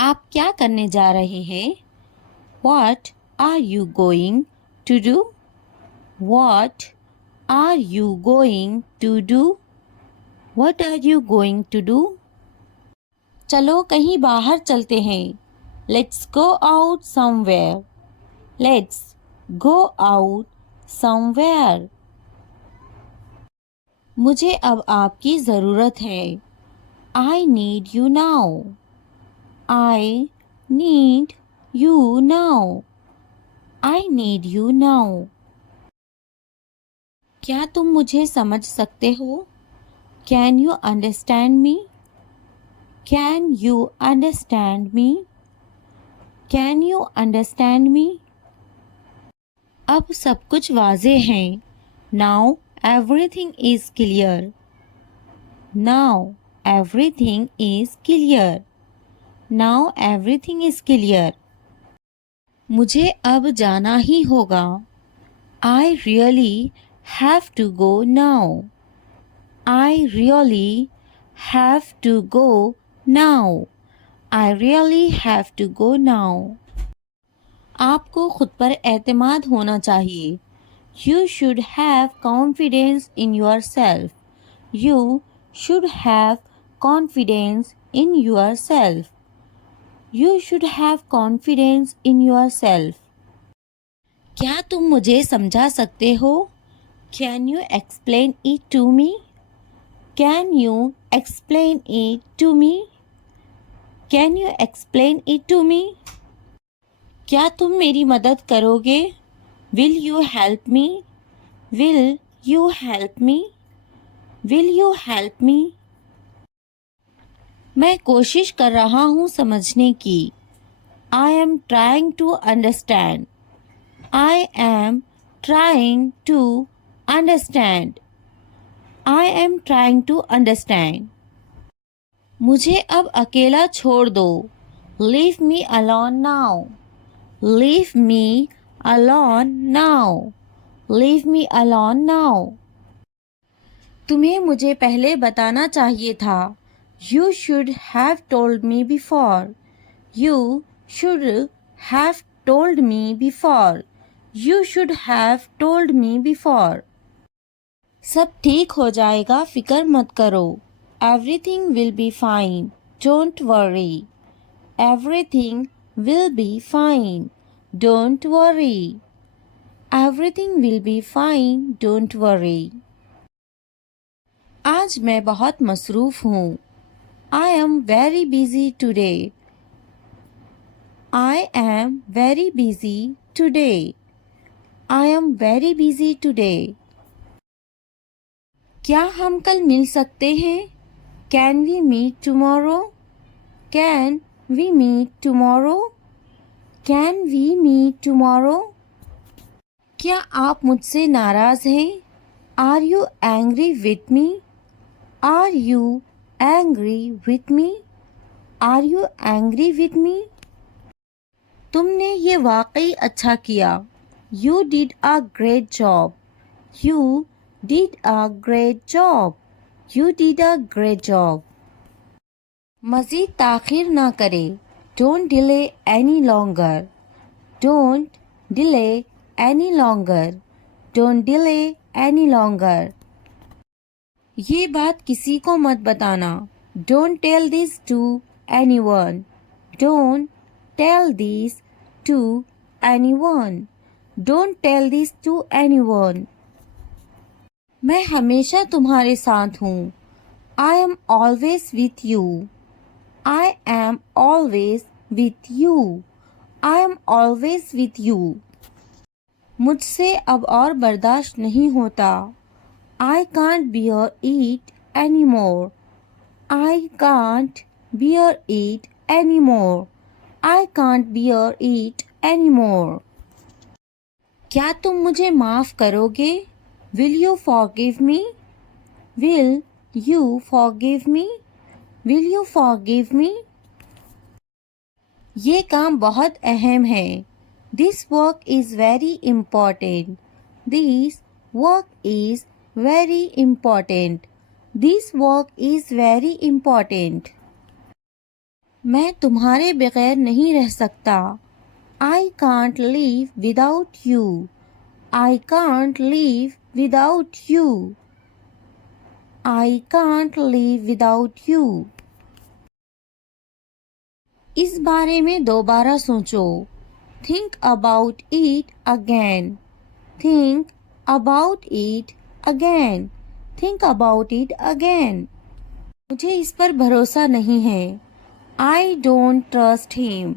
आप क्या करने जा रहे हैं? What are you going to do? What are you going to do? What are you going to do? चलो कहीं बाहर चलते हैं. Let's go out somewhere. Let's go out somewhere. मुझे अब आपकी ज़रूरत है. I need you now. I need you now. I need you now. क्या तुम मुझे समझ सकते हो? Can you understand me? Can you understand me? Can you understand me? अब सब कुछ वाज़े है. Now everything is clear. Now everything is clear. Now everything is clear. मुझे अब जाना ही होगा. I really have to go now. I really have to go now. I really have to go now. आपको खुद पर एतमाद होना चाहिए. You should have confidence in yourself. You should have confidence in yourself. You should have confidence in yourself. क्या तुम मुझे समझा सकते हो? Can you explain it to me? Can you explain it to me? Can you explain it to me? क्या तुम मेरी मदद करोगे? Will you help me? Will you help me? Will you help me? मैं कोशिश कर रहा हूँ समझने की. I am trying to understand. I am trying to understand. I am trying to understand. मुझे अब अकेला छोड़ दो. Leave me alone now. Leave me alone now. Leave me alone now. तुम्हें मुझे पहले बताना चाहिए था. You should have told me before. You should have told me before. You should have told me before. सब ठीक हो जाएगा, फिक्र मत करो. Everything will be fine. Don't worry. Everything will be fine. Don't worry. Everything will be fine. Don't worry. आज मैं बहुत मसरूफ़ हूँ. I am very busy today. I am very busy today. I am very busy today. क्या हम कल मिल सकते हैं? Can we meet tomorrow? Can we meet tomorrow? Can we meet tomorrow? क्या आप मुझसे नाराज़ हैं? Are you angry with me? Are you angry with me? Are you angry with me? तुमने ये वाकई अच्छा किया. You did a great job. You did a great job. You did a great job. मज़ीद ताख़ीर ना करें. Don't delay any longer. Don't delay any longer. Don't delay any longer. ये बात किसी को मत बताना. Don't tell this to anyone. Don't tell this to anyone. Don't tell this to anyone. मैं हमेशा तुम्हारे साथ हूँ. I am always with you. I am always with you. I am always with you. मुझसे अब और बर्दाश्त नहीं होता. I can't bear it anymore. I can't bear it anymore. I can't bear it anymore. क्या तुम मुझे माफ़ करोगे? Will you forgive me? Will you forgive me? Will you forgive me? ये काम बहुत अहम है. This work is very important. This work is very important. This work is very important. मैं तुम्हारे बगैर नहीं रह सकता। I can't live without you. I can't live without you. I can't live without you. इस बारे में दोबारा सोचो। Think about it again. Think about it again. Think about it again. मुझे इस पर भरोसा नहीं है। I don't trust him.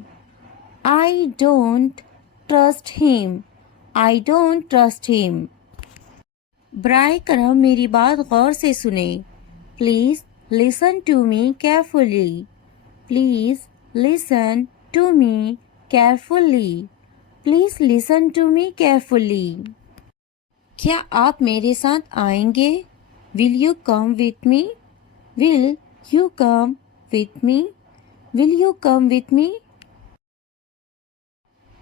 I don't trust him. I don't trust him. बराए करम मेरी बात गौर से सुने। Please listen to me carefully. Please listen to me carefully. Please listen to me carefully. क्या आप मेरे साथ आएंगे? Will you come with me? Will you come with me? Will you come with me?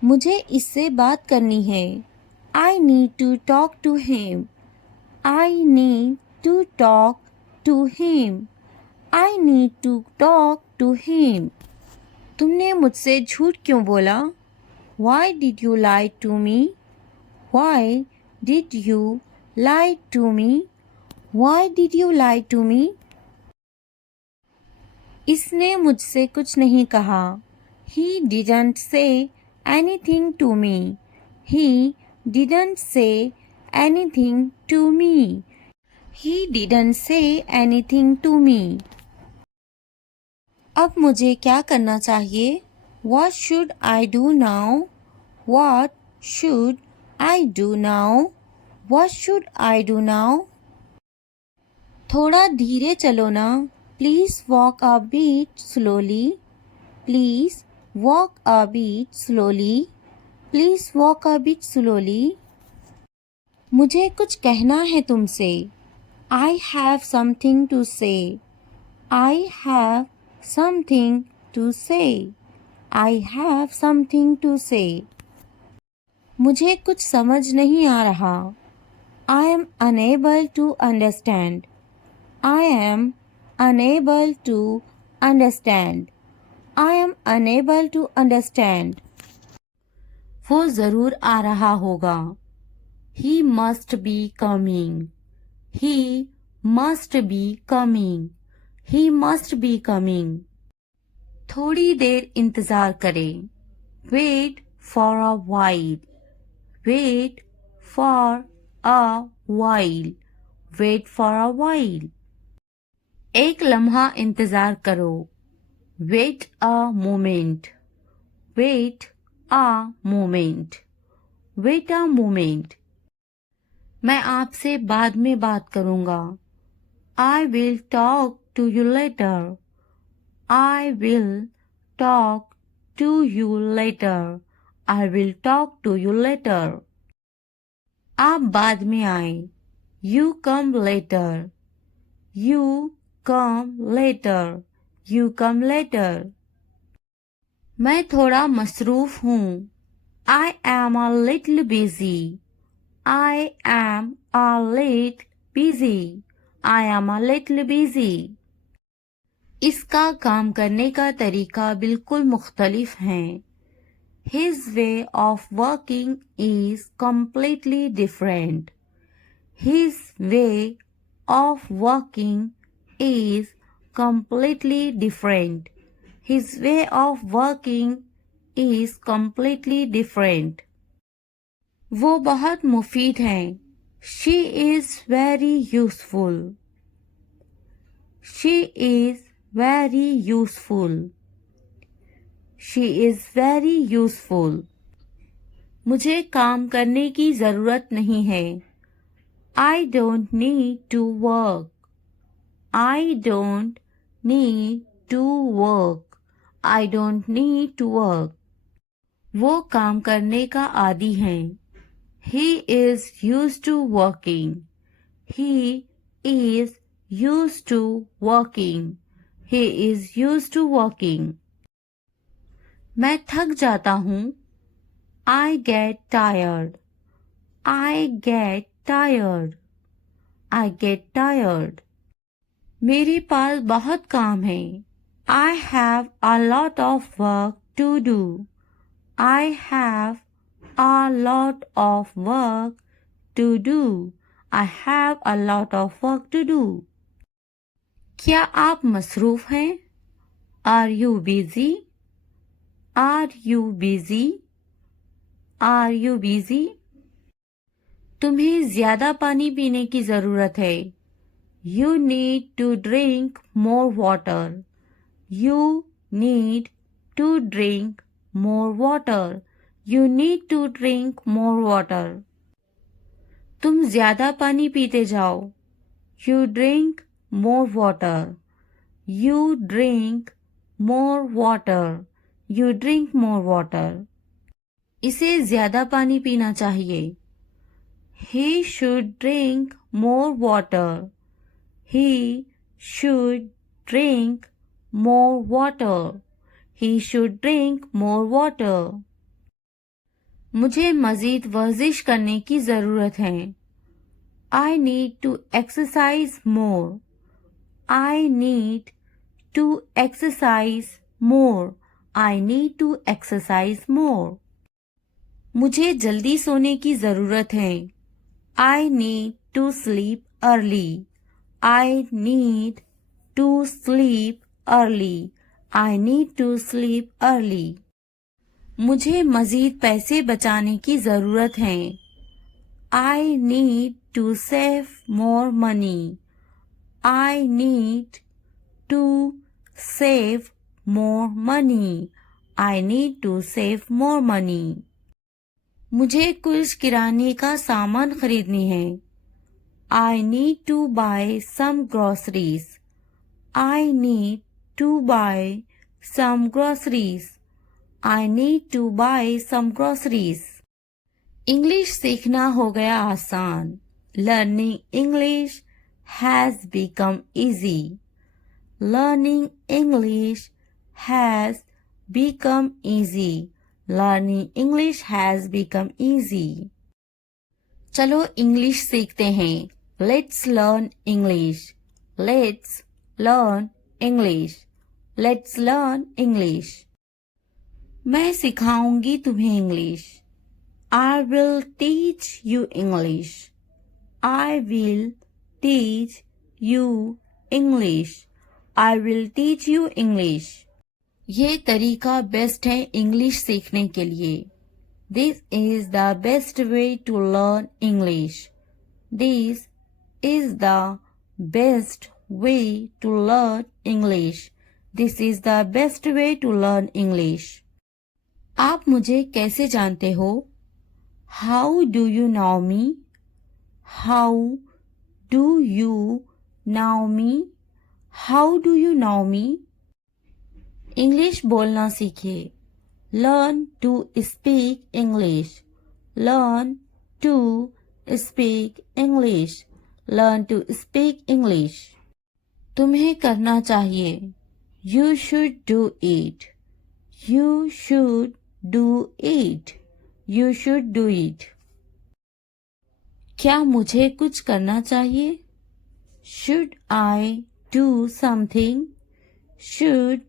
मुझे इससे बात करनी है। I need to talk to him. I need to talk to him. I need to talk to him. तुमने मुझसे झूठ क्यों बोला? Why did you lie to me? Why did you lie to me? Why did you lie to me? इसने मुझसे कुछ नहीं कहा। He didn't say anything to me. He didn't say anything to me. He didn't say anything to me. अब मुझे क्या करना चाहिए? What should I do now? What should I do now? What should I do now? थोड़ा धीरे चलो ना। Please walk a bit slowly. Please walk a bit slowly. Please walk a bit slowly. मुझे कुछ कहना है तुमसे। I have something to say. I have something to say. I have something to say. मुझे कुछ समझ नहीं आ रहा। I am unable to understand. I am unable to understand. I am unable to understand. वो ज़रूर आ रहा होगा। He must be coming. He must be coming. He must be coming. थोड़ी देर इंतज़ार करें। Wait for a while. Wait for a while. Wait for a while. एक लम्हा इंतज़ार करो। Wait a moment. Wait a moment. Wait a moment. मैं आपसे बाद में बात करूँगा। I will talk to you later. I will talk to you later. I will talk to you later. आप बाद में आए। You come later. You come later. You come later. मैं थोड़ा मसरूफ हूँ। I am a little busy. I am a little busy. I am a little busy. इसका काम करने का तरीका बिल्कुल मुख्तलिफ है। His way of working is completely different. His way of working is completely different. His way of working is completely different. वो बहुत मुफीद हैं। She is very useful. She is very useful. She is very useful. मुझे काम करने की ज़रूरत नहीं है। I don't need to work. I don't need to work. I don't need to work. वो काम करने का आदी हैं। He is used to working. He is used to working. He is used to working. मैं थक जाता हूँ। I get tired. I get tired. I get tired. मेरे पास बहुत काम है। I have a lot of work to do. I have a lot of work to do. I have a lot of work to do. क्या आप मसरूफ हैं? Are you busy? Are you busy? Are you busy? तुम्हें ज्यादा पानी पीने की जरूरत है. You need to drink more water. You need to drink more water. You need to drink more water. तुम ज्यादा पानी पीते जाओ. You drink more water. You drink more water. You drink more water. इसे ज्यादा पानी पीना चाहिए. He should drink more water. He should drink more water. He should drink more water. मुझे मज़ीद वर्जिश करने की ज़रूरत है. I need to exercise more. I need to exercise more. I need to exercise more. मुझे जल्दी सोने की ज़रूरत है. I need to sleep early. I need to sleep early. I need to sleep early. मुझे मज़ीद पैसे बचाने की ज़रूरत है. I need to save more money. I need to save more money. I need to save more money. मुझे कुछ किराने का सामान खरीदनी है. I need to buy some groceries. I need to buy some groceries. I need to buy some groceries. English सीखना हो गया आसान. Learning English has become easy. Learning English has become easy. Learning English has become easy. चलो English सीखते हैं. Let's learn English. Let's learn English. Let's learn English. मैं सिखाऊंगी तुम्हें English. I will teach you English. I will teach you English. I will teach you English. ये तरीका best है English सीखने के लिए. This is the best way to learn English. This is the best way to learn English. This is the best way to learn English. आप मुझे कैसे जानते हो? How do you know me? How do you know me? How do you know me? English बोलना सीखिए. Learn to speak English. Learn to speak English. Learn to speak English. तुम्हें करना चाहिए. You should do it. You should do it. You should do it. क्या मुझे कुछ करना चाहिए? Should I do something? Should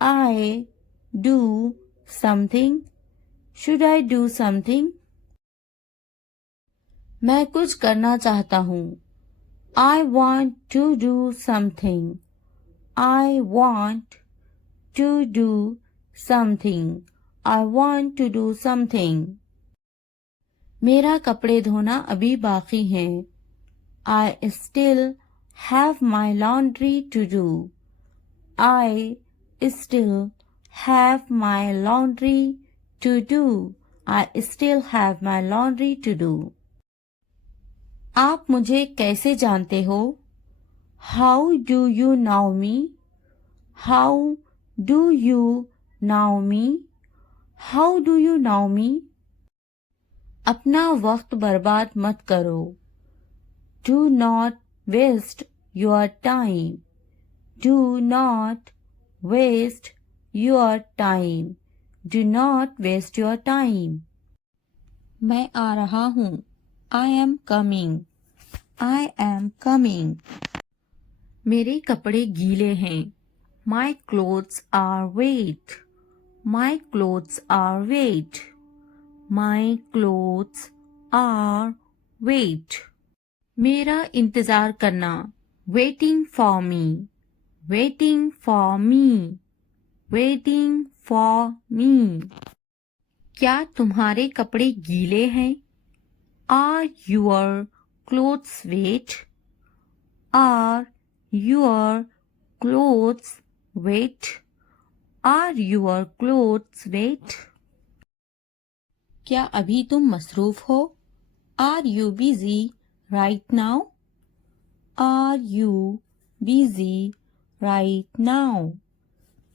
I do something? Should I do something? मैं कुछ करना चाहता हूँ. I want to do something. I want to do something. I want to do something. मेरा कपड़े धोना अभी बाकी है. I still have my laundry to do. I still have my laundry to do. I still have my laundry to do. आप मुझे कैसे जानते हो? How do you know me? How do you know me? How do you know me? अपना वक्त बर्बाद मत करो. Do not waste your time. Do not waste your time. Do not waste your time. मैं आ रहा हूँ. I am coming. I am coming. मेरे कपड़े गीले हैं. My clothes are wet. My clothes are wet. My clothes are wet. मेरा इंतज़ार करना. Waiting for me. Waiting for me. Waiting for me. क्या तुम्हारे कपड़े गीले हैं? Are your clothes wet? Are your clothes wet? Are your clothes wet? क्या अभी तुम मसरूफ हो? Are you busy right now? Are you busy right now?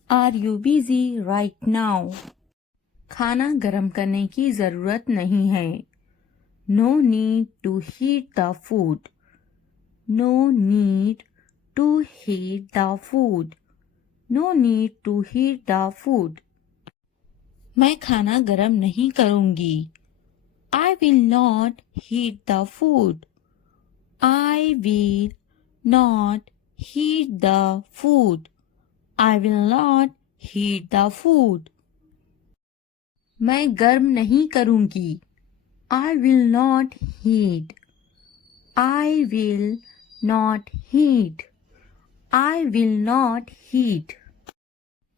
Are you busy right now? खाना गर्म करने की ज़रूरत नहीं है. No need to heat the food. No need to heat the food. No need to heat the food. मैं खाना गर्म नहीं करूँगी. I will not heat the food. I will not heat the food. I will not heat the food. मैं गर्म नहीं करूँगी. I will not heat. I will not heat. I will not heat.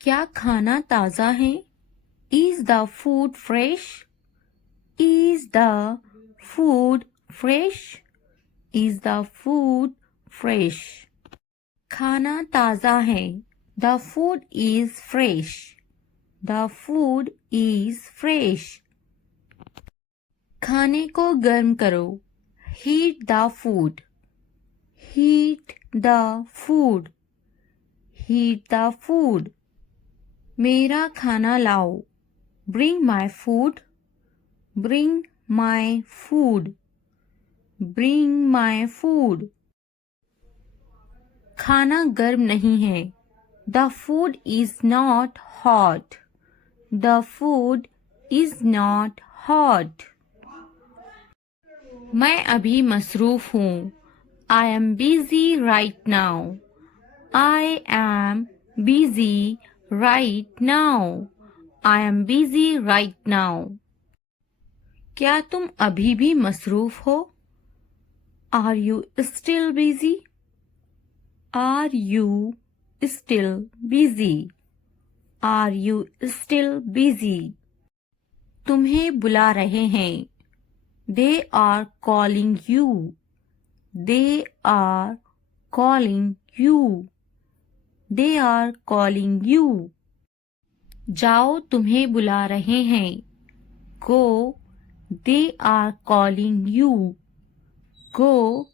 क्या खाना ताज़ा है? Is the food fresh? Is the food fresh? Is the food fresh? खाना ताज़ा है. The food is fresh. The food is fresh. खाने को गर्म करो. Heat the food. Heat the food. Heat the food. मेरा खाना लाओ. Bring my food. Bring my food. Bring my food. खाना गर्म नहीं है. The food is not hot. The food is not hot. मैं अभी मसरूफ हूँ. I am busy right now. I am busy right now. I am busy right now. क्या तुम अभी भी मसरूफ हो? Are you still busy? Are you still busy? Are you still busy? तुम्हें बुला रहे हैं. They are calling you. They are calling you. They are calling you. जाओ तुम्हें बुला रहे हैं. Go. They are calling you. Go.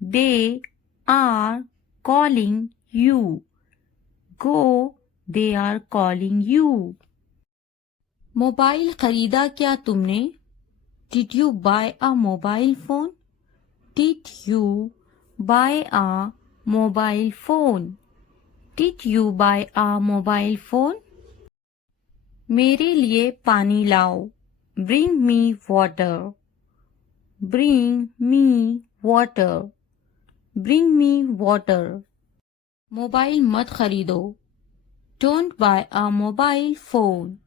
They are calling you. Go. They are calling you. Mobile खरीदा क्या तुमने? Did you buy a mobile phone? Did you buy a mobile phone? Did you buy a mobile phone? मेरे लिए पानी लाओ. Bring me water. Bring me water. Bring me water. Mobile मत खरीदो. Don't buy a mobile phone.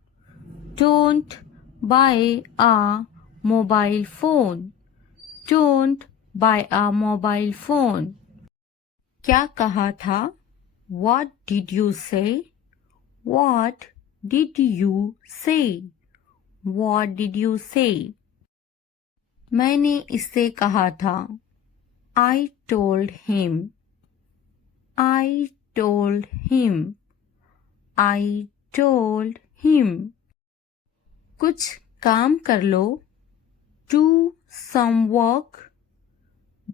Don't buy a mobile phone. Don't buy a mobile phone. क्या कहा था? What did you say? What did you say? What did you say? मैंने इससे कहा था. I told him. I told him. I told him. कुछ काम कर लो. Do some work.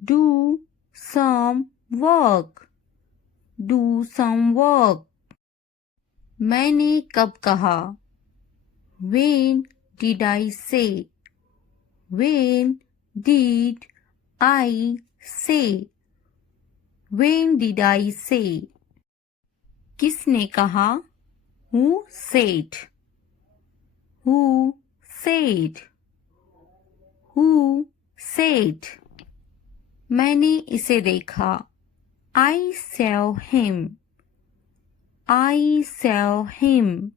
Do some work. Do some work. मैंने कब कहा? When did I say? When did I say? When did I say? किसने कहा? Who said? Who said? Who said? मैंने इसे देखा. I saw him. I saw him.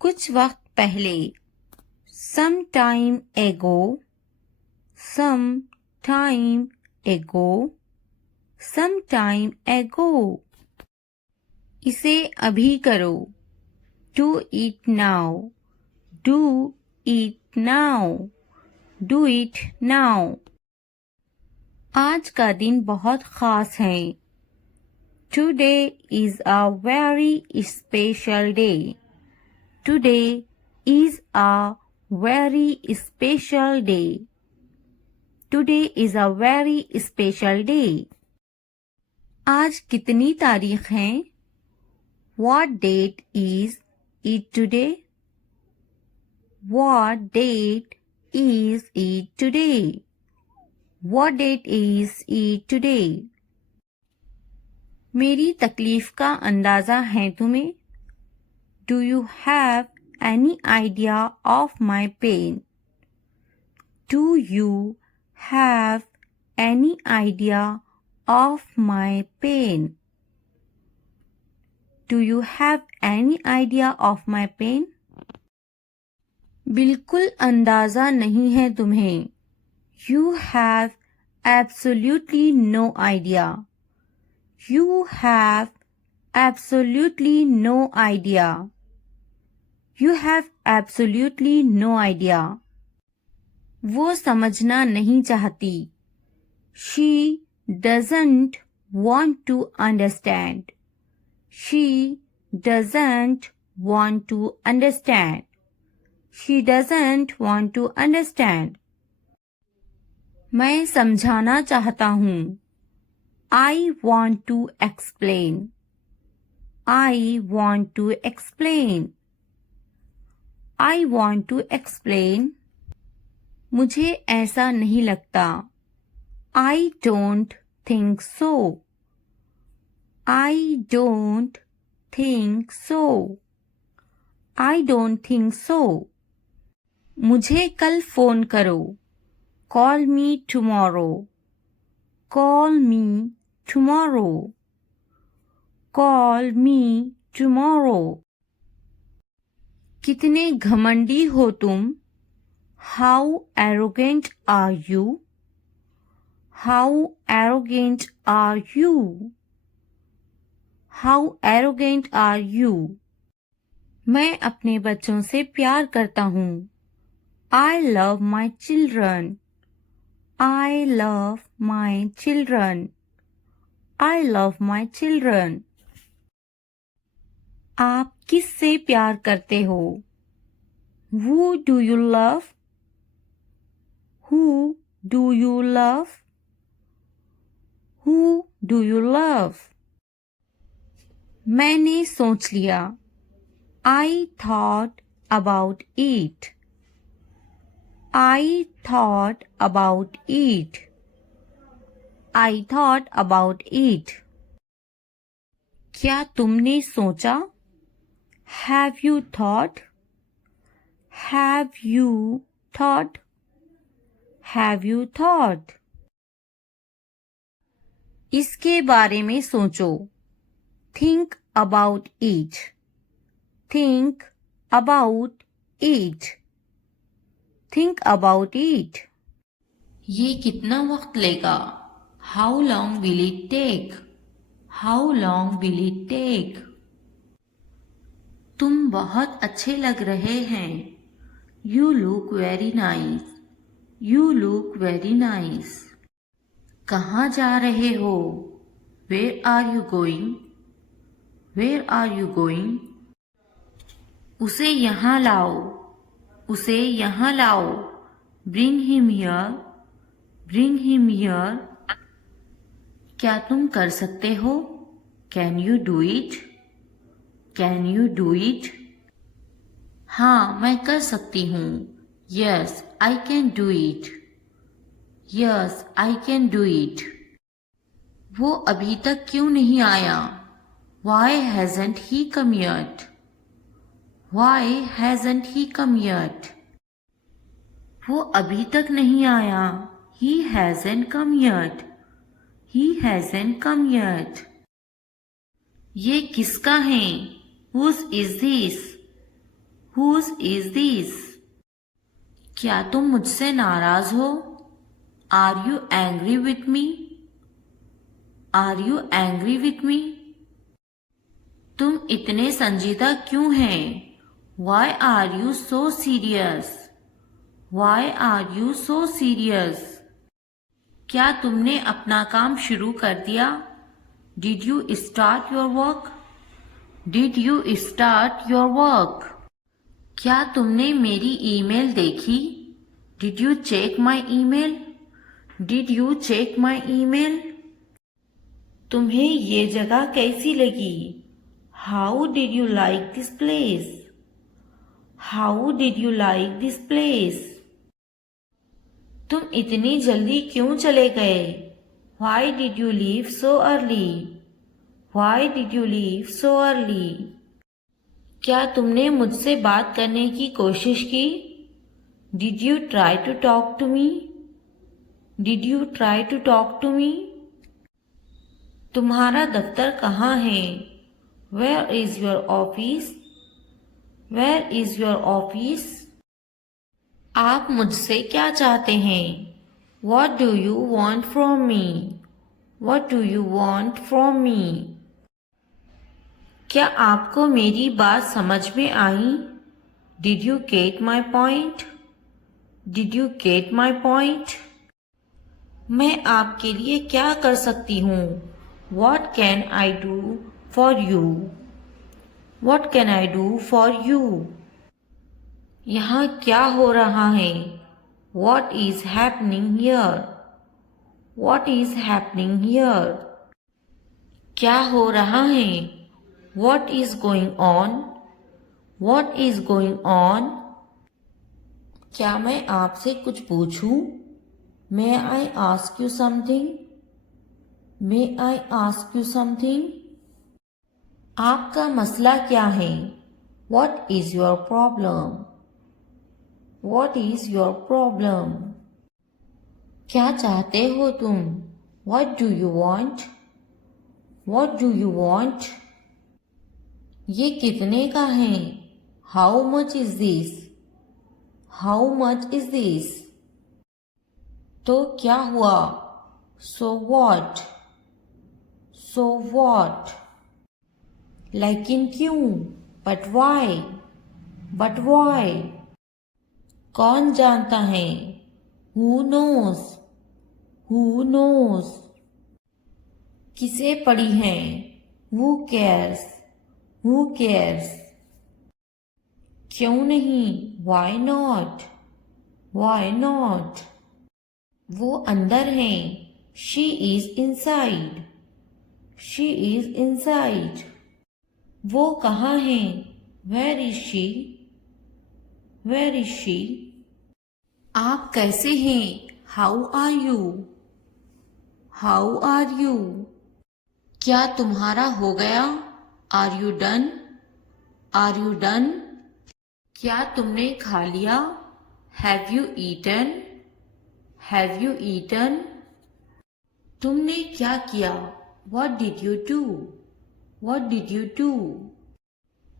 कुछ वक्त पहले, some time ago, some time ago, some time ago. इसे अभी करो, do it now, do it now, do it now. आज का दिन बहुत खास है. Today is a very special day. Today is a very special day. Today is a very special day. आज कितनी तारीख है? What date is it today? What date is it today? What date is it today? मेरी तकलीफ का अंदाज़ा है तुम्हें? Do you have any idea of my pain? Do you have any idea of my pain? Do you have any idea of my pain? बिल्कुल अंदाज़ा नहीं है तुम्हें. You have absolutely no idea. You have absolutely no idea. You have absolutely no idea. वो समझना नहीं चाहती. She doesn't want to understand. She doesn't want to understand. She doesn't want to understand. मैं समझाना चाहता हूँ. I want to explain. I want to explain. I want to explain. मुझे ऐसा नहीं लगता. I don't think so. I don't think so. I don't think so. मुझे कल फोन करो. Call me tomorrow. Call me tomorrow. Call me tomorrow. कितने घमंडी हो तुम? How arrogant are you? How arrogant are you? How arrogant are you? मैं अपने बच्चों से प्यार करता हूँ. I love my children. I love my children. I love my children. आप किससे प्यार करते हो? Who do you love? Who do you love? Who do you love? मैंने सोच लिया. I thought about it. I thought about it. I thought about it. क्या तुमने सोचा? Have you thought? Have you thought? Have you thought? इसके बारे में सोचो. Think about it. Think about it. Think about it. ये कितना वक्त लेगा? How long will it take? How long will it take? तुम बहुत अच्छे लग रहे हैं. You look very nice. You look very nice. कहाँ जा रहे हो? Where are you going? Where are you going? उसे यहाँ लाओ. उसे यहाँ लाओ. Bring him here. Bring him here. क्या तुम कर सकते हो? Can you do it? Can you do it? हाँ, मैं कर सकती हूँ. Yes, I can do it. Yes, I can do it. वो अभी तक क्यों नहीं आया? Why hasn't he come yet? Why hasn't he come yet? वो अभी तक नहीं आया. He hasn't come yet. He hasn't come yet. ये किसका है? Whose is this? Whose is this? क्या तुम मुझसे नाराज हो? Are you angry with me? Are you angry with me? तुम इतने संजीदा क्यों हैं? Why are you so serious? Why are you so serious? क्या तुमने अपना काम शुरू कर दिया? Did you start your work? Did you start your work? क्या तुमने मेरी ईमेल देखी? Did you check my email? Did you check my email? तुम्हें ये जगह कैसी लगी? How did you like this place? How did you like this place? तुम इतनी जल्दी क्यों चले गए? Why did you leave so early? Why did you leave so early? क्या तुमने मुझसे बात करने की कोशिश की? Did you try to talk to me? Did you try to talk to me? तुम्हारा दफ्तर कहाँ है? Where is your office? Where is your office? आप मुझसे क्या चाहते हैं? What do you want from me? What do you want from me? क्या आपको मेरी बात समझ में आई? Did you get my point? Did you get my point? मैं आपके लिए क्या कर सकती हूँ? What can I do for you? What can I do for you? यहाँ क्या हो रहा है? What is happening here? What is happening here? क्या हो रहा है? What is going on? What is going on? क्या मैं आपसे कुछ पूछूं? May I ask you something? May I ask you something? आपका मसला क्या है? What is your problem? What is your problem? क्या चाहते हो तुम? What do you want? What do you want? ये कितने का है? How much is this? How much is this? तो क्या हुआ? So what? So what? लेकिन क्यों? But why? But why? कौन जानता है? Who knows? Who knows? किसे पड़ी है? Who cares? Who cares? क्यों नहीं? Why not? Why not? वो अंदर है. She is inside. She is inside. वो कहाँ है? Where is she? Where is she? आप कैसे हैं? How are you? How are you? क्या तुम्हारा हो गया? Are you done? Are you done? क्या तुमने खा लिया? Have you eaten? Have you eaten? तुमने क्या किया? What did you do? What did you do?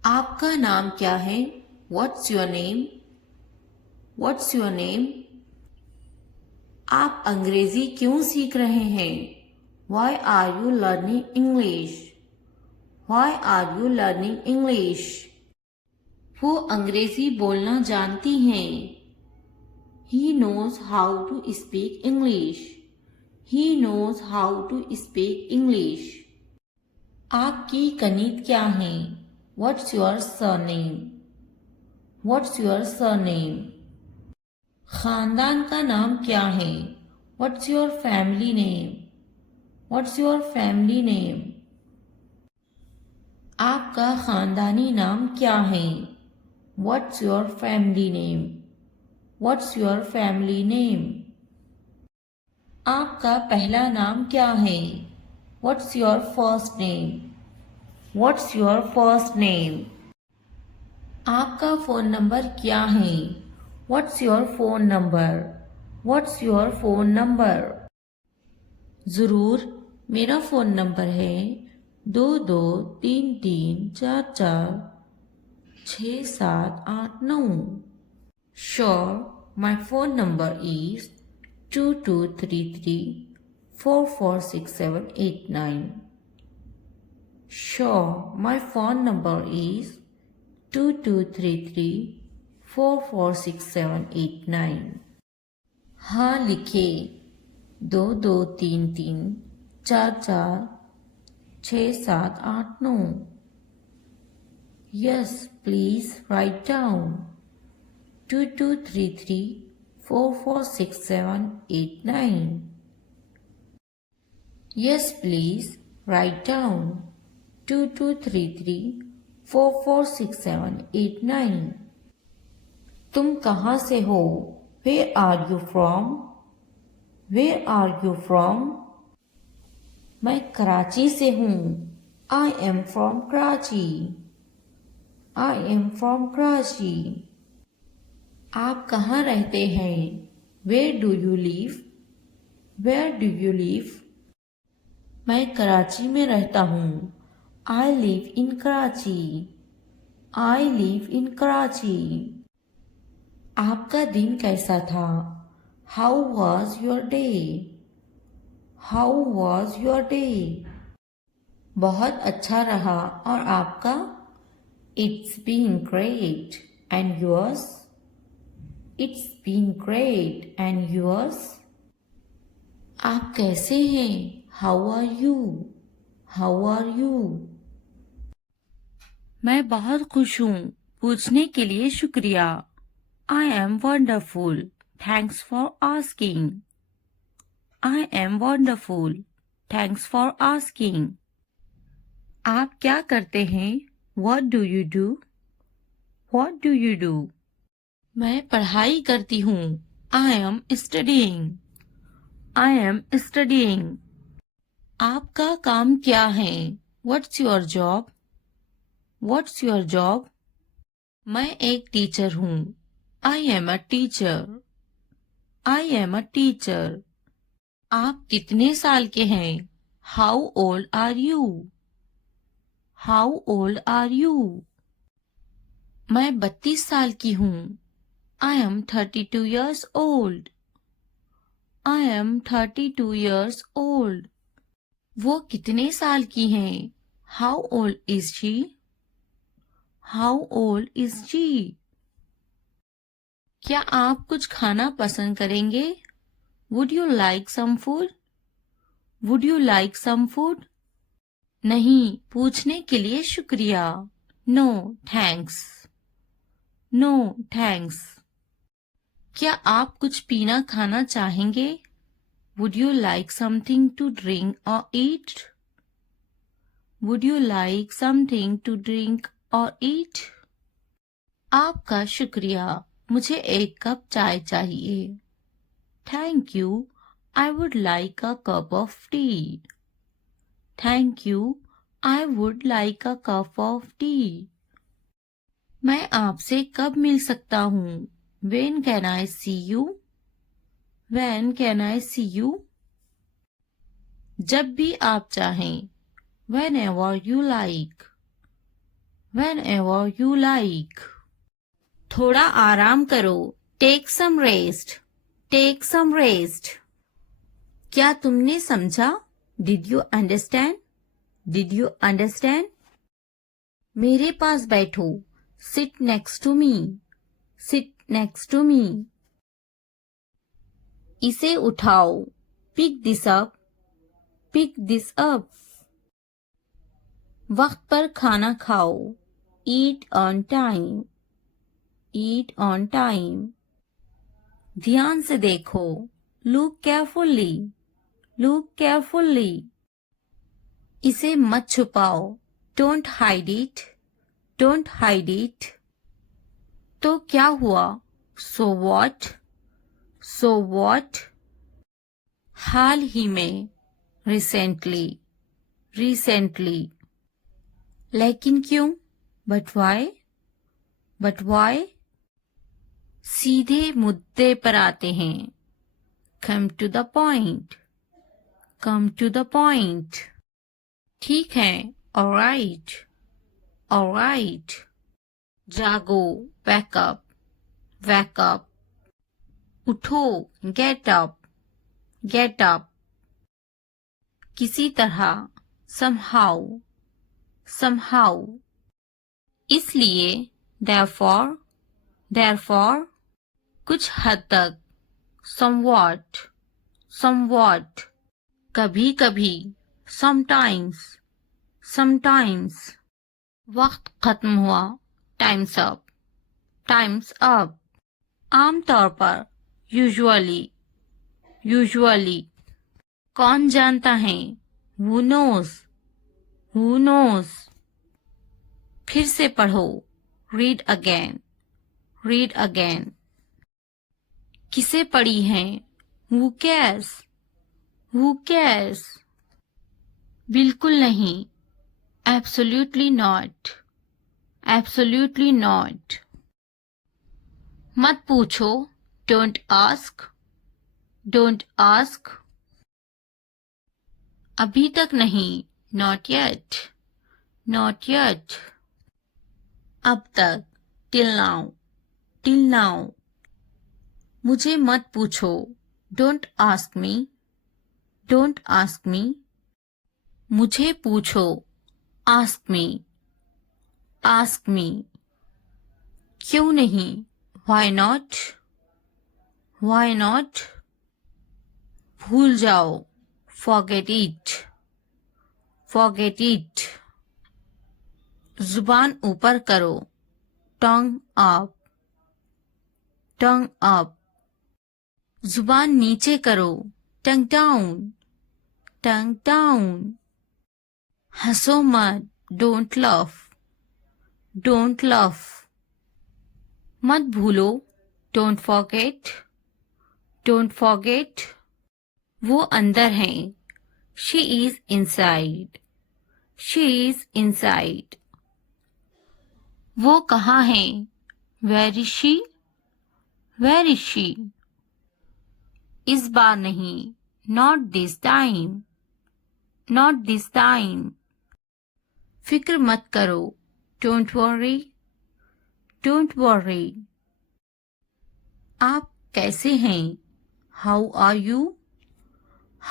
आपका नाम क्या है? What's your name? What's your name? आप अंग्रेजी क्यों सीख रहे हैं? Why are you learning English? Why are you learning English? वो अंग्रेजी बोलना जानती हैं. He knows how to speak English. He knows how to speak English. आपकी कनीत क्या है? What's your surname? What's your surname? खानदान का नाम क्या है? What's your family name? What's your family name? आपका खानदानी नाम क्या है? What's your family name? What's your family name? आपका पहला नाम क्या है? What's your first name? What's your first name? आपका फ़ोन नंबर क्या है? What's your phone number? What's your phone number? ज़रूर, मेरा फ़ोन नंबर है 2 2 3 3 4 4 6 7 8 9. Sure, my phone number is 2233 446789. Sure, my phone number is 2233 446789. हाँ लिखे 2 2 3 3 4 4 6 7 8 9. Yes, please write down 2233 446789. Yes, please write down 2233 446789. तुम कहाँ से हो? Where are you from? Where are you from? मैं कराची से हूँ. I am from Karachi. I am from Karachi. आप कहाँ रहते हैं? Where do you live? Where do you live? मैं कराची में रहता हूँ. I live in Karachi. I live in Karachi. आपका दिन कैसा था? How was your day? How was your day? बहुत अच्छा रहा और आपका? It's been great. And yours? It's been great. And yours? आप कैसे हैं? How are you? How are you? मैं बहुत खुश हूँ. पूछने के लिए शुक्रिया. I am wonderful. Thanks for asking. I am wonderful. Thanks for asking. आप क्या करते हैं? What do you do? What do you do? मैं पढ़ाई करती हूँ. I am studying. I am studying. आपका काम क्या है? What's your job? What's your job? मैं एक टीचर हूँ. I am a teacher. I am a teacher. आप कितने साल के हैं? How old are you? How old are you? मैं 32 साल की हूँ. I am 32 years old. I am 32 years old. वो कितने साल की हैं? How old is she? How old is she? क्या आप कुछ खाना पसंद करेंगे? Would you like some food? Would you like some food? नहीं, पूछने के लिए शुक्रिया. No, thanks. No, thanks. क्या आप कुछ पीना खाना चाहेंगे? Would you like something to drink or eat? Would you like something to drink or eat? आपका शुक्रिया. मुझे एक कप चाय चाहिए. Thank you. I would like a cup of tea. Thank you. I would like a cup of tea. मैं आपसे कब मिल सकता हूँ? When can I see you? When can I see you? जब भी आप चाहें. Whenever you like. Whenever you like. थोड़ा आराम करो. Take some rest. Take some rest. क्या तुमने समझा? Did you understand? Did you understand? मेरे पास बैठो. Sit next to me. Sit next to me. इसे उठाओ. Pick this up. Pick this up. वक्त पर खाना खाओ. Eat on time. Eat on time. ध्यान से देखो. Look carefully. Look carefully. इसे मत छुपाओ. Don't hide it. Don't hide it. तो क्या हुआ? So what? So what? हाल ही में. Recently. Recently. लेकिन क्यों? But why? But why? सीधे मुद्दे पर आते हैं. Come to the point. Come to the point. ठीक है, ऑलराइट, ऑलराइट। जागो, wake up, wake up। उठो, get up, get up। किसी तरह, somehow, somehow। इसलिए, therefore, therefore। कुछ हद तक, somewhat, somewhat। कभी कभी, sometimes, sometimes। वक्त खत्म हुआ, time's up, time's up। आमतौर पर, usually, usually। कौन जानता है, who knows, who knows। फिर से पढ़ो, read again, read again। किसे पढ़ी है, who cares, who cares। बिल्कुल नहीं, absolutely not, absolutely not। मत पूछो, don't ask, don't ask। अभी तक नहीं, not yet, not yet। अब तक, till now, till now। मुझे मत पूछो, don't ask me, don't ask me। मुझे पूछो, ask me, ask me। क्यों नहीं, why not, why not। भूल जाओ, forget it, forget it। जुबान ऊपर करो, tongue up, tongue up। जुबान नीचे करो, tongue down, tongue down। हंसो मत, don't laugh, don't laugh। मत भूलो, don't forget, don't forget। वो अंदर है, she is inside, she is inside। वो कहाँ है, where is she, where is she। इस बार नहीं, not this time, not this time। फिक्र मत करो, don't worry, don't worry। आप कैसे हैं, how are you,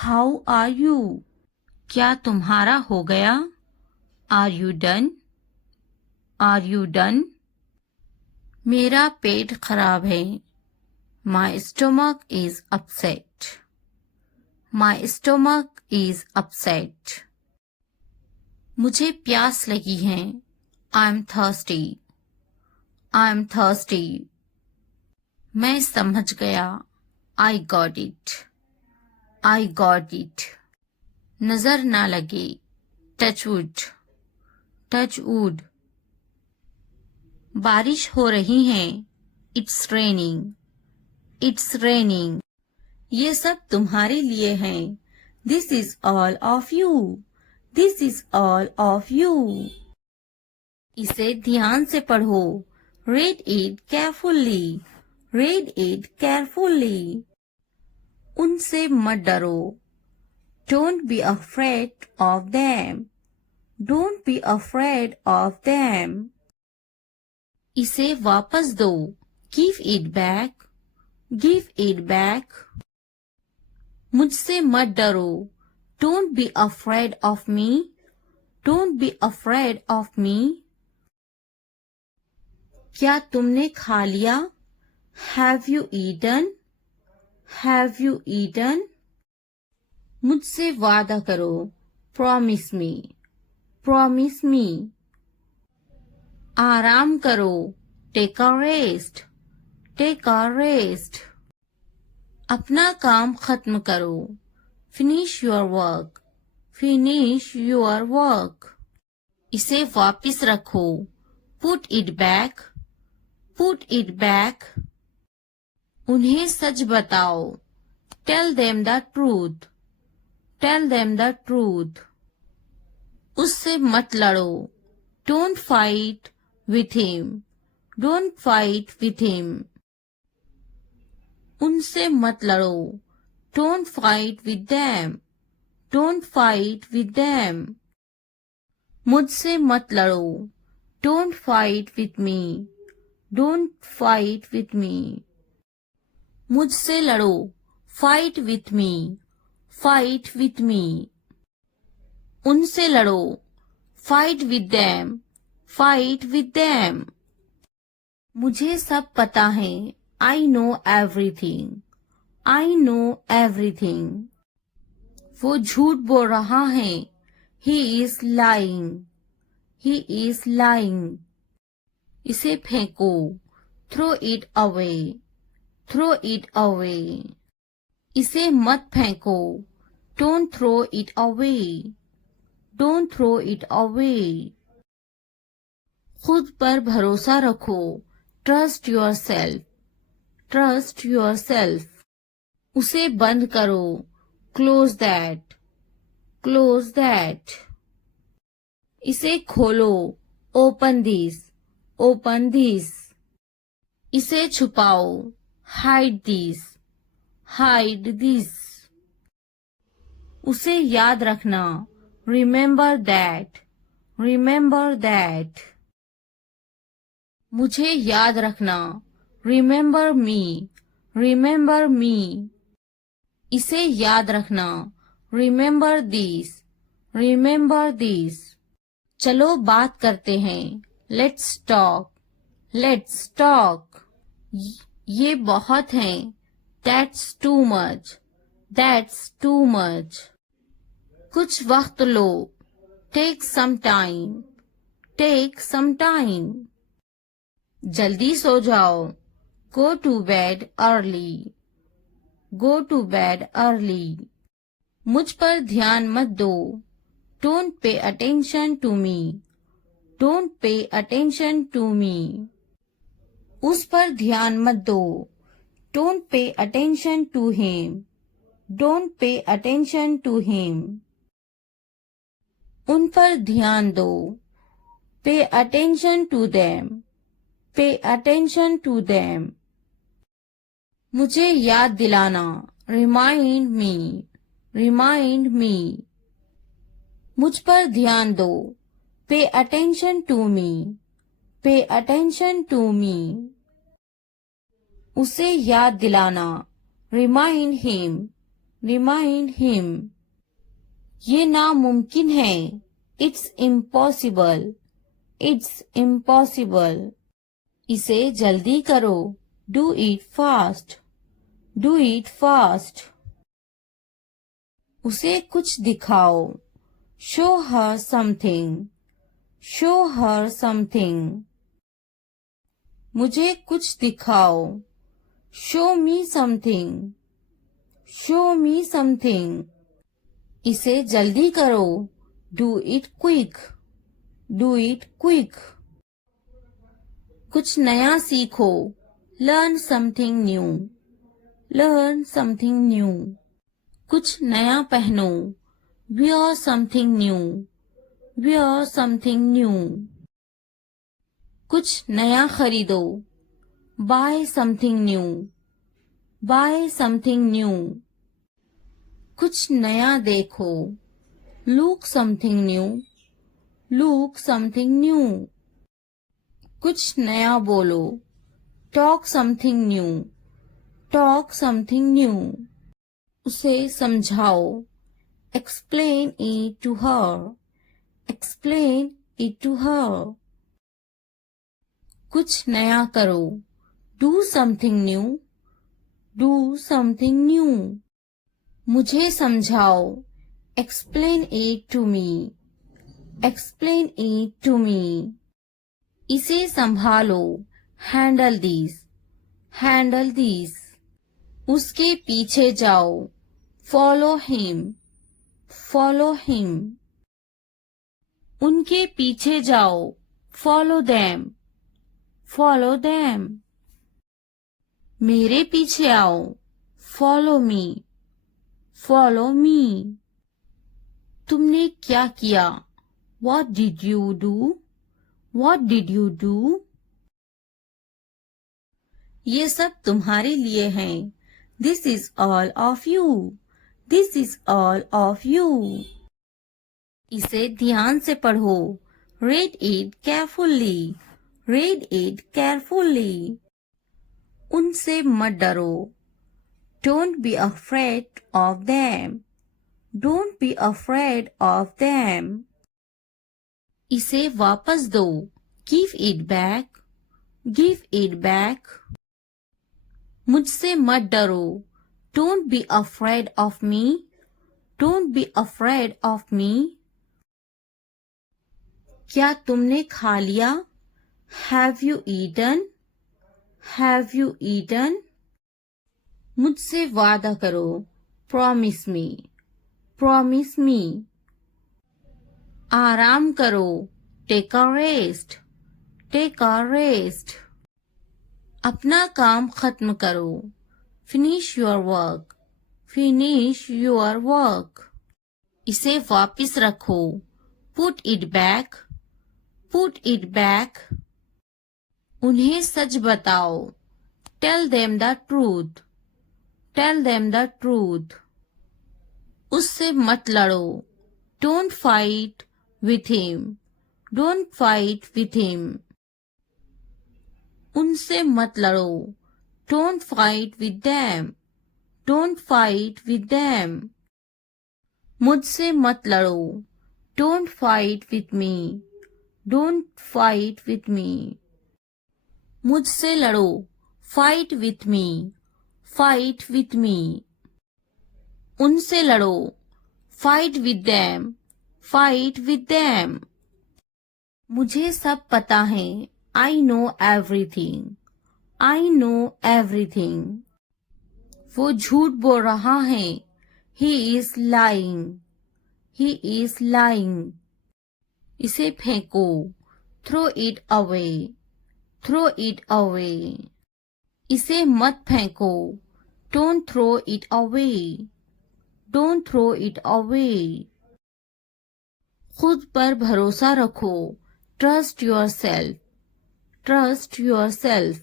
how are you। क्या तुम्हारा हो गया, are you done, are you done। मेरा पेट खराब है, my stomach is upset, my stomach is upset। मुझे प्यास लगी है, I'm thirsty, I'm thirsty। मैं समझ गया, I got it, I got it। नजर ना लगे, touch wood, touch wood। बारिश हो रही है, it's raining, it's raining। ये सब तुम्हारे लिए है, this is all of you, this is all of you। इसे ध्यान से पढ़ो, read it carefully, read it carefully। उनसे मत डरो, don't be afraid of them, don't be afraid of them। इसे वापस दो, give it back, give it back। मुझसे मत डरो, don't be afraid of me, don't be afraid of me। क्या तुमने खा लिया, have you eaten, have you eaten। मुझसे वादा करो, promise me, promise me। आराम करो, take a rest, take a rest। अपना काम खत्म करो, finish your work, finish your work। इसे वापस रखो, put it back, put it back। उन्हें सच बताओ, tell them the truth, tell them the truth। उससे मत लड़ो, don't fight with him, don't fight with him। उनसे मत लड़ो, don't fight with them, don't fight with them। मुझसे मत लड़ो, don't fight with me, don't fight with me. मुझसे लड़ो, fight with me, fight with me. उनसे लड़ो, fight with them, fight with them. मुझे सब पता है, I know everything, I know everything. वो झूठ बोल रहा है, he is lying, he is lying. इसे फेंको, throw it away, throw it away. इसे मत फेंको, don't throw it away, don't throw it away. खुद पर भरोसा रखो, trust your self, trust your self. उसे बंद करो, क्लोज दैट, क्लोज दैट। इसे खोलो, ओपन दिस, ओपन दिस। इसे छुपाओ, हाइड दिस, हाइड दिस। उसे याद रखना, रिमेंबर दैट, रिमेंबर दैट। मुझे याद रखना, रिमेंबर मी, रिमेंबर मी। इसे याद रखना, रिमेंबर दिस, रिमेंबर दिस। चलो बात करते हैं, लेट्स टॉक, लेट्स टॉक। ये बहुत है, that's too much, that's too much. कुछ वक्त लो, take some time, take some time. जल्दी सो जाओ, go to bed early, go to bed early. मुझ पर ध्यान मत दो, don't pay attention to me, don't pay attention to me. उस पर ध्यान मत दो, don't pay attention to him, don't pay attention to him. उन पर ध्यान दो, pay attention to them, pay attention to them. मुझे याद दिलाना, रिमाइंड मी, रिमाइंड मी। मुझ पर ध्यान दो, पे अटेंशन टू मी, पे अटेंशन टू मी। उसे याद दिलाना, रिमाइंड हिम, रिमाइंड हिम। ये नामुमकिन है, इट्स इम्पॉसिबल, इट्स इम्पॉसिबल। इसे जल्दी करो, do it fast, do it fast. उसे कुछ दिखाओ, show her something, show her something. मुझे कुछ दिखाओ, show me something, show me something. इसे जल्दी करो, do it quick, do it quick. कुछ नया सीखो, learn something new, learn something new. कुछ नया पहनो, wear something new, wear something new. कुछ नया खरीदो, buy something new, buy something new. कुछ नया देखो, look something new, look something new. कुछ नया बोलो, talk something new, talk something new. उसे समझाओ, explain it to her, explain it to her. कुछ नया करो, do something new, do something new. मुझे समझाओ, explain it to me, explain it to me. इसे संभालो, हैंडल दिस, हैंडल दिस। उसके पीछे जाओ, फॉलो हिम, फॉलो हिम। उनके पीछे जाओ, फॉलो देम, फॉलो देम। मेरे पीछे आओ, फॉलो मी, फॉलो मी। तुमने क्या किया, what did you do, what did you do. ये सब तुम्हारे लिए हैं, this is all of you, this is all of you. इसे ध्यान से पढ़ो. Read it carefully. Read it carefully. उनसे मत डरो. Don't be afraid of them. Don't be afraid of them. इसे वापस दो. Give it back. Give it back. मुझसे मत डरो. Don't be afraid of me. Don't be afraid of me. क्या तुमने खा लिया? Have you eaten? Have you eaten? मुझसे वादा करो. Promise me. Promise me. आराम करो. Take a rest. Take a rest. अपना काम खत्म करो. Finish your work. Finish your work. इसे वापस रखो. Put it back. Put it back. उन्हें सच बताओ. Tell them the truth. Tell them the truth. उससे मत लड़ो. Don't fight with him. Don't fight with him. उनसे मत लड़ो. Don't fight with them. Don't fight with them. मुझसे मत लड़ो. Don't fight with me. Don't fight with me. मुझसे लड़ो. Fight with me. Fight with me. उनसे लड़ो. Fight with them. Fight with them. मुझे सब पता है. I know everything. I know everything. वो झूठ बोल रहा है. He is lying. He is lying. इसे फेंको. Throw it away. Throw it away. इसे मत फेंको. Don't throw it away. Don't throw it away. खुद पर भरोसा रखो. Trust yourself. Trust yourself.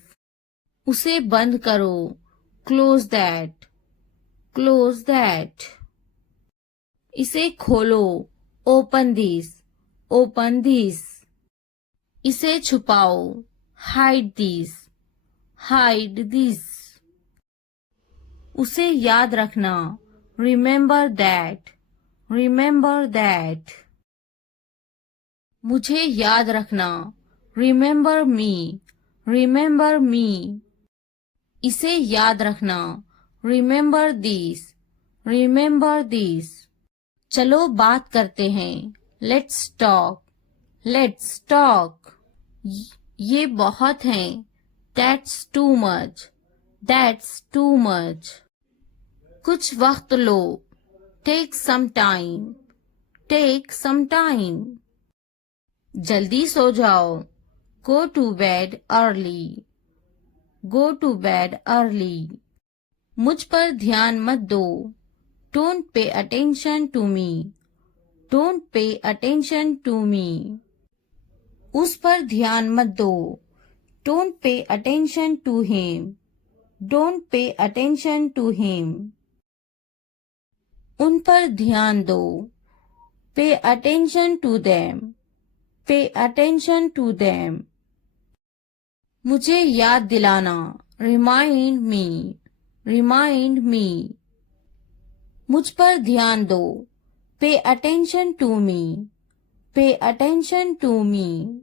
उसे बंद करो. Close that. Close that. इसे खोलो. Open this. Open this. इसे छुपाओ. Hide this. Hide this. उसे याद रखना. Remember that. Remember that. मुझे याद रखना. Remember me. Remember me. इसे याद रखना. Remember this. Remember this. चलो बात करते हैं. Let's talk. Let's talk. ये बहुत है. That's too much. That's too much. कुछ वक्त लो. Take some time. Take some time. जल्दी सो जाओ. Go to bed early. Go to bed early. मुझ पर ध्यान मत दो. Don't pay attention to me. Don't pay attention to me. उस पर ध्यान मत दो. Don't pay attention to him. Don't pay attention to him. उन पर ध्यान दो. Pay attention to them. Pay attention to them. मुझे याद दिलाना. Remind me. Remind me. मुझ पर ध्यान दो. Pay attention to me. Pay attention to me.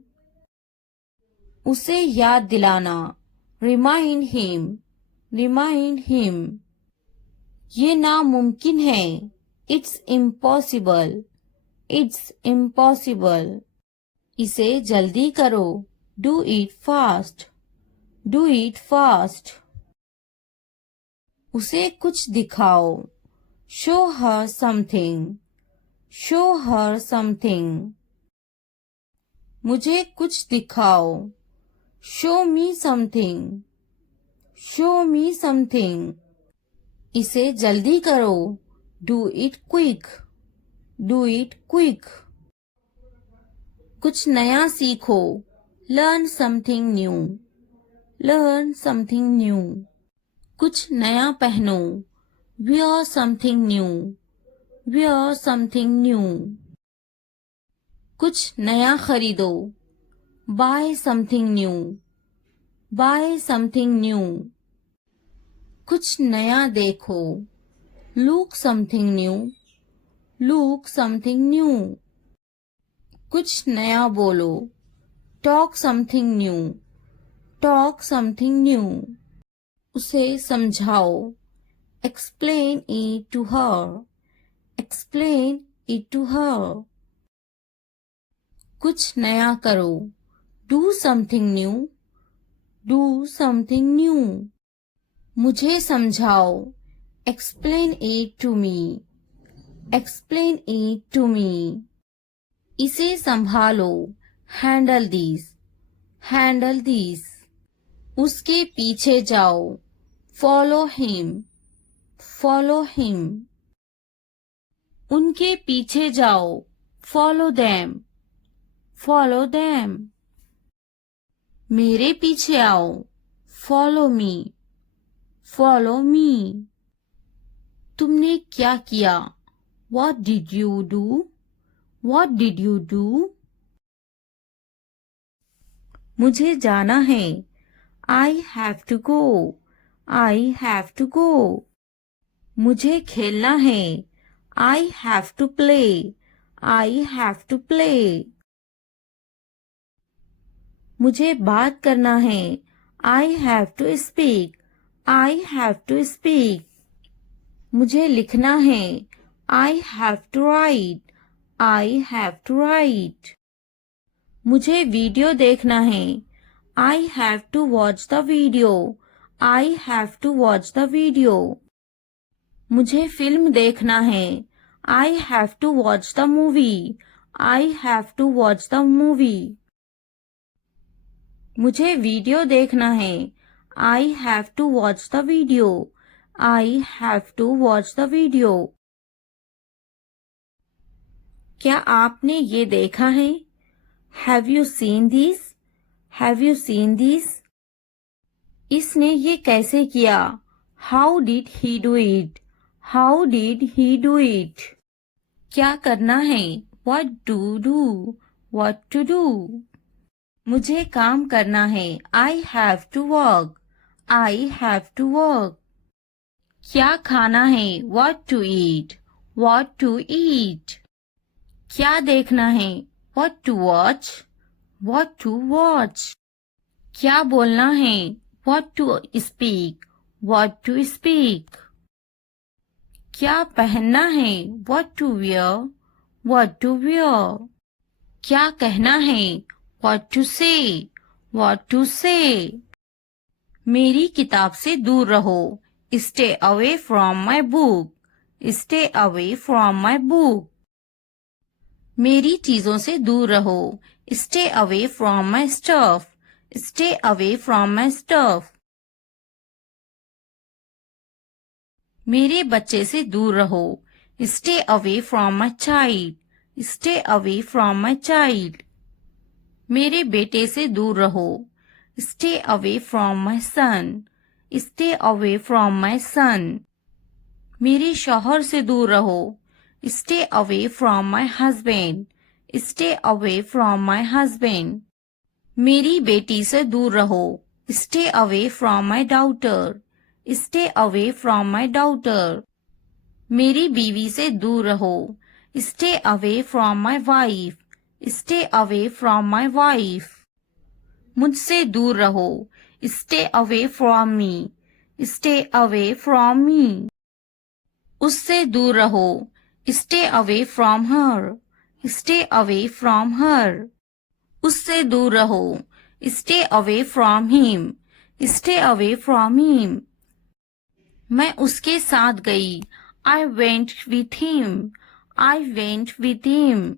उसे याद दिलाना. Remind him. Remind him. ये नामुमकिन है. It's impossible. It's impossible. इसे जल्दी करो. Do it fast. Do it fast. उसे कुछ दिखाओ. Show her something. Show her something. मुझे कुछ दिखाओ. Show me something. Show me something. इसे जल्दी करो. Do it quick. Do it quick. कुछ नया सीखो. Learn something new. Learn something new. कुछ नया पहनो. Wear something new. Wear something new. कुछ नया खरीदो. Buy something new. Buy something new. कुछ नया देखो. Look something new. Look something new. कुछ नया बोलो. Talk something new. Talk something new. उसे समझाओ. Explain it to her. Explain it to her. कुछ नया करो. Do something new. Do something new. मुझे समझाओ. Explain it to me. Explain it to me. इसे संभालो. Handle this. Handle this. उसके पीछे जाओ. Follow him. Follow him. उनके पीछे जाओ. Follow them. Follow them. मेरे पीछे आओ. Follow me. Follow me. तुमने क्या किया? What did you do? What did you do? मुझे जाना है. I have to go. I have to go. मुझे खेलना है. I have to play. I have to play. मुझे बात करना है. I have to speak. I have to speak. मुझे लिखना है. I have to write. I have to write. मुझे वीडियो देखना है. I have to watch the video. I have to watch the video. मुझे फिल्म देखना है. I have to watch the movie. I have to watch the movie. मुझे video देखना है. I have to watch the video. I have to watch the video. क्या आपने ये देखा है? Have you seen this? Have you seen this? इसने ये कैसे किया? How did he do it? How did he do it? क्या करना है? What to do? What to do? मुझे काम करना है. I have to work. I have to work. क्या खाना है? What to eat? What to eat? क्या देखना है? What to watch? What to watch? क्या बोलना है? What to speak? What to speak? क्या पहनना है? What to wear? What to wear? क्या कहना है? What to say? What to say? मेरी किताब से दूर रहो. Stay away from my book. Stay away from my book. मेरी चीजों से दूर रहो. Stay away from my stuff. Stay away from my stuff. मेरे बच्चे से दूर रहो. Stay away from my child. Stay away from my child. मेरे बेटे से दूर रहो. Stay away from my son. Stay away from my son. मेरे शौहर से दूर रहो. Stay away from my husband. Stay away from my husband. मेरी बेटी से दूर रहो. Stay away from my daughter. Stay away from my daughter. मेरी बीवी से दूर रहो. Stay away from my wife. Stay away from my wife. मुझसे दूर रहो. Stay away from me. Stay away from me. उससे दूर रहो. Stay away from her. Stay away from her. उससे दूर रहो. Stay away from him. Stay away from him. मैं उसके साथ गई. I went with him. I went with him.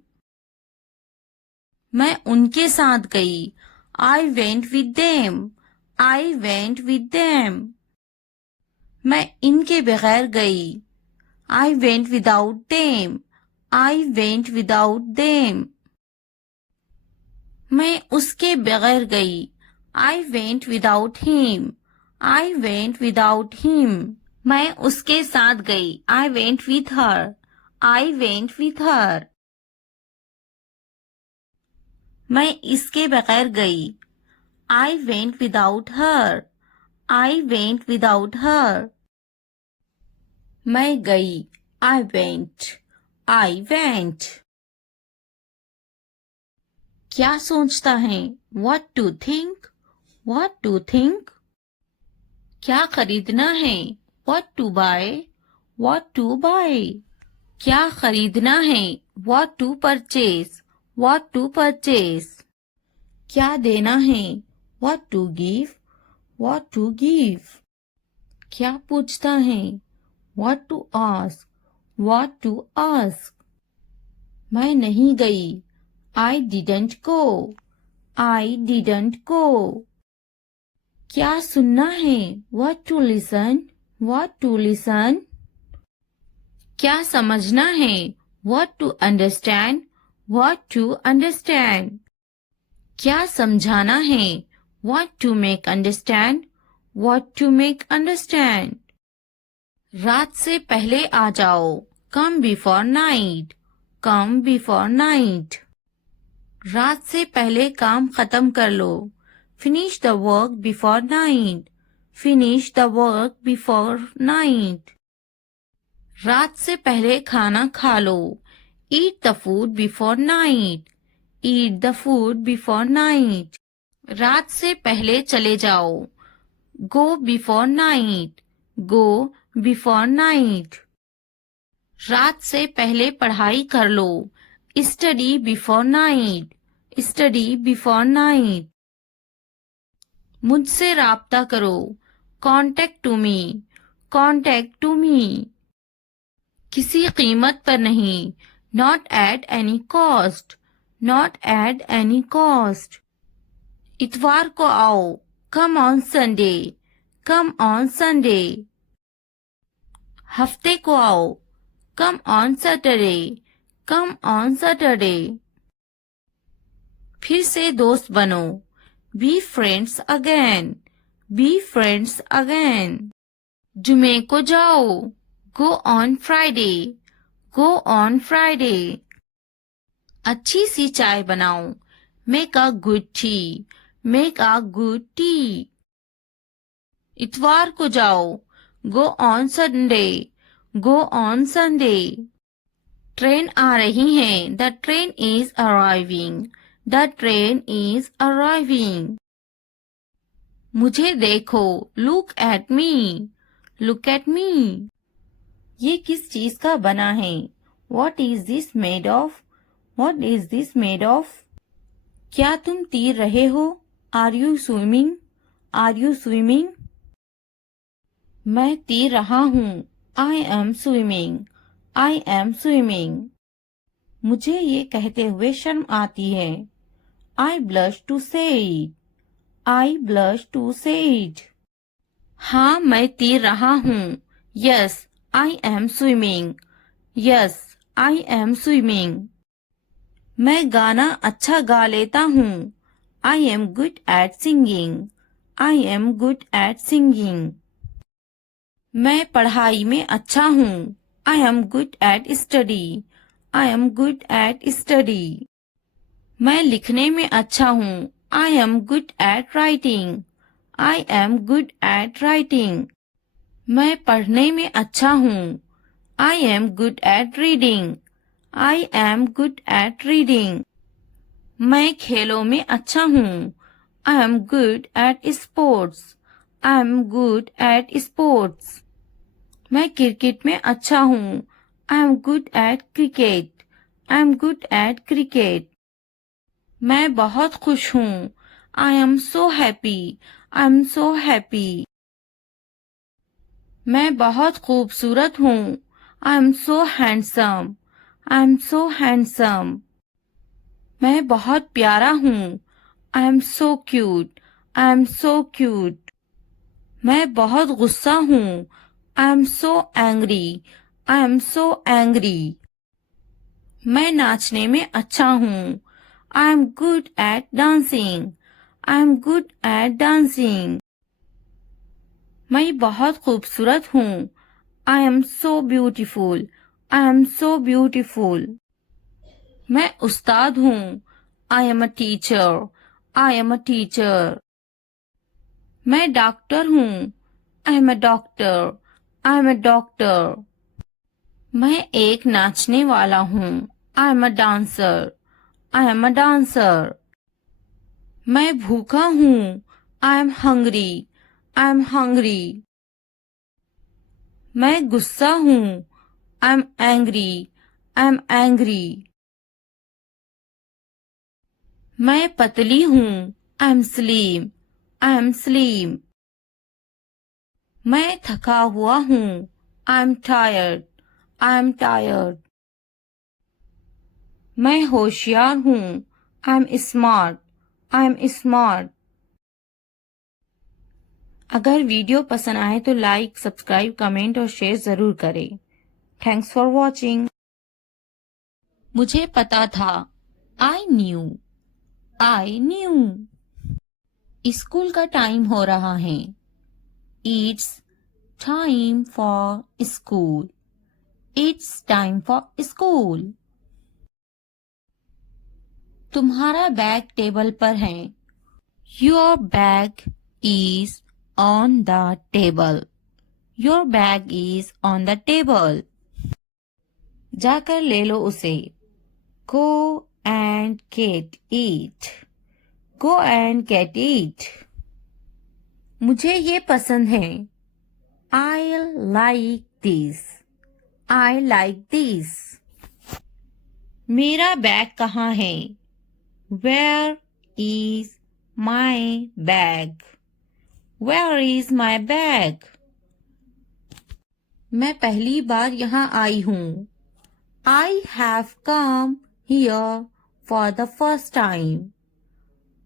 मैं उनके साथ गई. I went with them. I went with them. मैं इनके बगैर गई. I went without them. I went without them. मैं उसके बगैर गई. I went without him. I went without him. मैं उसके साथ गई. I went with her. I went with her. मैं इसके बगैर गई. I went without her. I went without her. मैं गई. I went. I went. क्या सोचता है? What to think? What to think? क्या खरीदना है? What to buy? What to buy? क्या खरीदना है? What to purchase? What to purchase? क्या देना है? What to give? What to give? क्या पूछता है? What to ask? What to ask? मैं नहीं गई. I didn't go. I didn't go. क्या सुनना है? What to listen? What to listen? क्या समझना है? What to understand? What to understand? क्या समझाना है? What to make understand? What to make understand? रात से पहले आ जाओ. Come before night. Come before night. रात से पहले काम खत्म कर लो. Finish the work before night. Finish the work before night. रात से पहले खाना खा लो. Eat the food before night. Eat the food before night. रात से पहले चले जाओ. Go before night. Go before night. रात से पहले पढ़ाई कर लो. Study before night. Study before night. मुझसे राब्ता करो. Contact to me. Contact to me. किसी कीमत पर नहीं. Not at any cost. Not at any cost. इतवार को आओ. Come on Sunday. Come on Sunday. हफ्ते को आओ. Come on Saturday. Come on Saturday. फिर से दोस्त बनो. Be friends again. Be friends again. जुमे को जाओ. Go on Friday. Go on Friday. अच्छी सी चाय बनाओ. Make a good tea. Make a good tea. इतवार को जाओ. Go on Sunday. Go on Sunday. Train आ रही है. The train is arriving. The train is arriving. मुझे देखो. Look at me. Look at me. ये किस चीज का बना है? What is this made of? What is this made of? क्या तुम तैर रहे हो? Are you swimming? Are you swimming? मैं तैर रहा हूँ. I am swimming. I am swimming. मुझे ये कहते हुए शर्म आती है. I blush to say it. I blush to say it. हाँ, मैं तैर रहा हूँ. Yes, I am swimming. Yes, I am swimming. मैं गाना अच्छा गा लेता हूँ. I am good at singing. I am good at singing. मैं पढ़ाई में अच्छा हूँ. I am good at study. I am good at study. मैं लिखने में अच्छा हूँ. I am good at writing. I am good at writing. मैं पढ़ने में अच्छा हूँ. I am good at reading. I am good at reading. मैं खेलों में अच्छा हूँ. I am good at sports. I am good at sports. मैं क्रिकेट में अच्छा हूँ. I am good at cricket. I am good at cricket. मैं बहुत खुश हूँ. I am so happy. I am so happy. मैं बहुत खूबसूरत हूँ. I am so handsome. I am so handsome. मैं बहुत प्यारा हूँ. I am so cute. I am so cute. मैं बहुत गुस्सा हूँ. I am so angry. I am so angry. मैं नाचने में अच्छा हूँ. I am good at dancing. I am good at dancing. मैं बहुत खूबसूरत हूँ. I am so beautiful. I am so beautiful. मैं उस्ताद हूँ. I am a teacher, I am a teacher. मैं डॉक्टर हूँ, I am a doctor, I am a doctor. मैं एक नाचने वाला हूँ, I am a dancer, I am a dancer. मैं भूखा हूँ, I am hungry, I am hungry. मैं गुस्सा हूँ, I am angry, I am angry. मैं पतली हूँ, I am slim, I am slim. मैं थका हुआ हूँ, I am tired, I am tired. मैं होशियार हूँ, I am smart, I am smart. अगर वीडियो पसंद आए तो लाइक, सब्सक्राइब, कमेंट और शेयर जरूर करें। Thanks for watching. मुझे पता था, I knew, I knew. School का टाइम हो रहा है, it's time for school, it's time for school. तुम्हारा बैग टेबल पर है, your bag is on the table, your bag is on the table. जाकर ले लो उसे, गो and get it, go and get it. मुझे ये पसंद है, I like this, I like this. मेरा बैग कहाँ है, where is my bag, where is my bag. मैं पहली बार यहाँ आई हूँ, I have come here for the first time,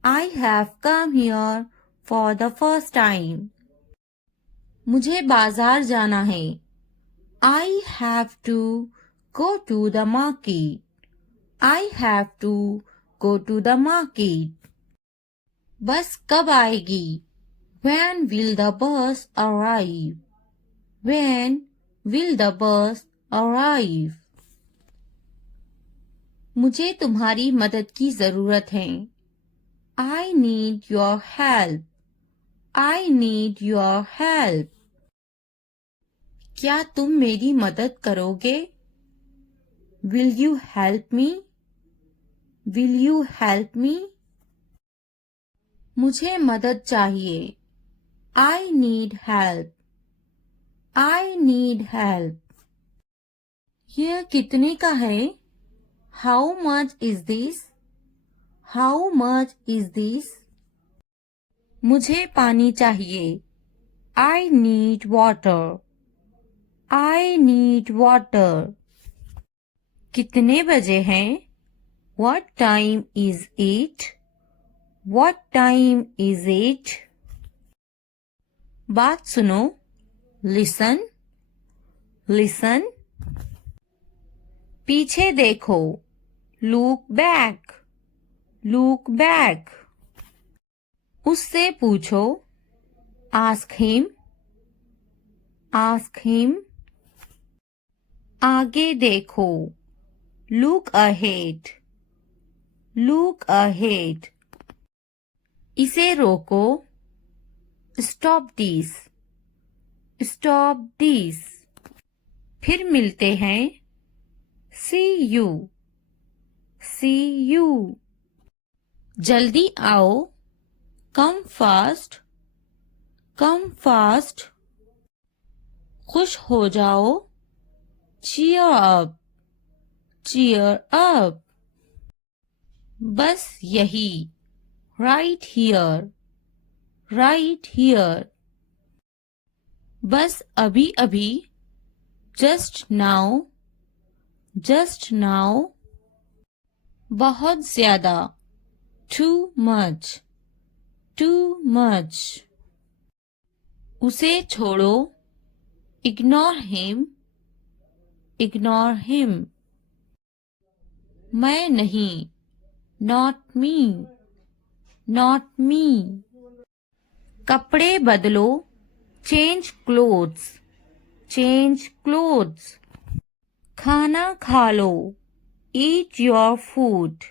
I have come here for the first time. मुझे बाजार जाना है, I have to go to the market, I have to go to the market। बस कब आएगी, when will the bus arrive, when will the bus arrive। मुझे तुम्हारी मदद की जरूरत है, I need your help, I need your help। क्या तुम मेरी मदद करोगे, will you help me, will you help me। मुझे मदद चाहिए, I need help, I need help। यह कितने का है, How much is this, How much is this। मुझे पानी चाहिए, I need water, I need water। कितने बजे हैं, What time is it, What time is it। बात सुनो, Listen, listen। पीछे देखो, Look back, look back। उससे पूछो, Ask him, ask him। आगे देखो, Look ahead, look ahead। इसे रोको, Stop this, stop this। फिर मिलते हैं, See you, see you। जल्दी आओ, Come fast, come fast। खुश हो जाओ, Cheer up, cheer up। बस यही, Right here, right here। बस अभी अभी, Just now, just now। बहुत ज्यादा, Too much, too much। उसे छोड़ो, Ignore him, ignore him। मैं नहीं, Not me, not me। कपड़े बदलो, Change clothes, change clothes। खाना खा लो, Eat your food,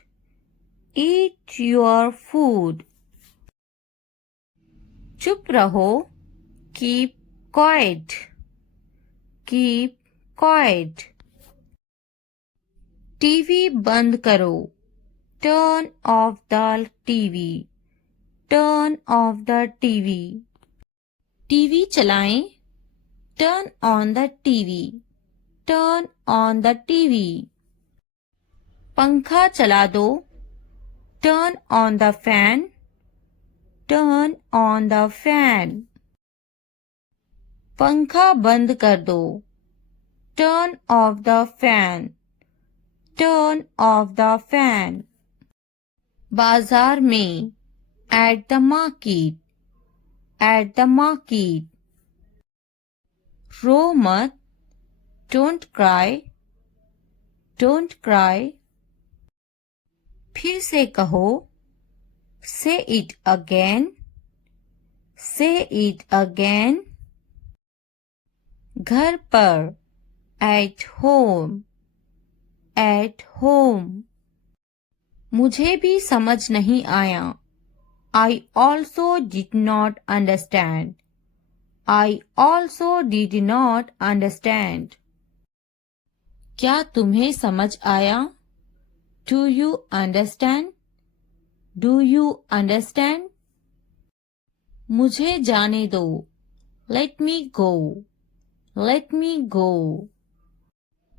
Eat your food. चुप रहो. Keep quiet. Keep quiet. TV बंद करो. Turn off the TV. Turn off the TV. TV चलाएं. Turn on the TV. Turn on the TV. पंखा चला दो. Turn on the fan. Turn on the fan. पंखा बंद कर दो. Turn off the fan. Turn off the fan. बाजार में. At the market. At the market. रो मत. Don't cry. Don't cry. फिर से कहो. Say it again. Say it again. घर पर. At home. At home. मुझे भी समझ नहीं आया. I also did not understand. I also did not understand. क्या तुम्हें समझ आया? Do you understand? Do you understand? मुझे जाने दो. Let me go. Let me go.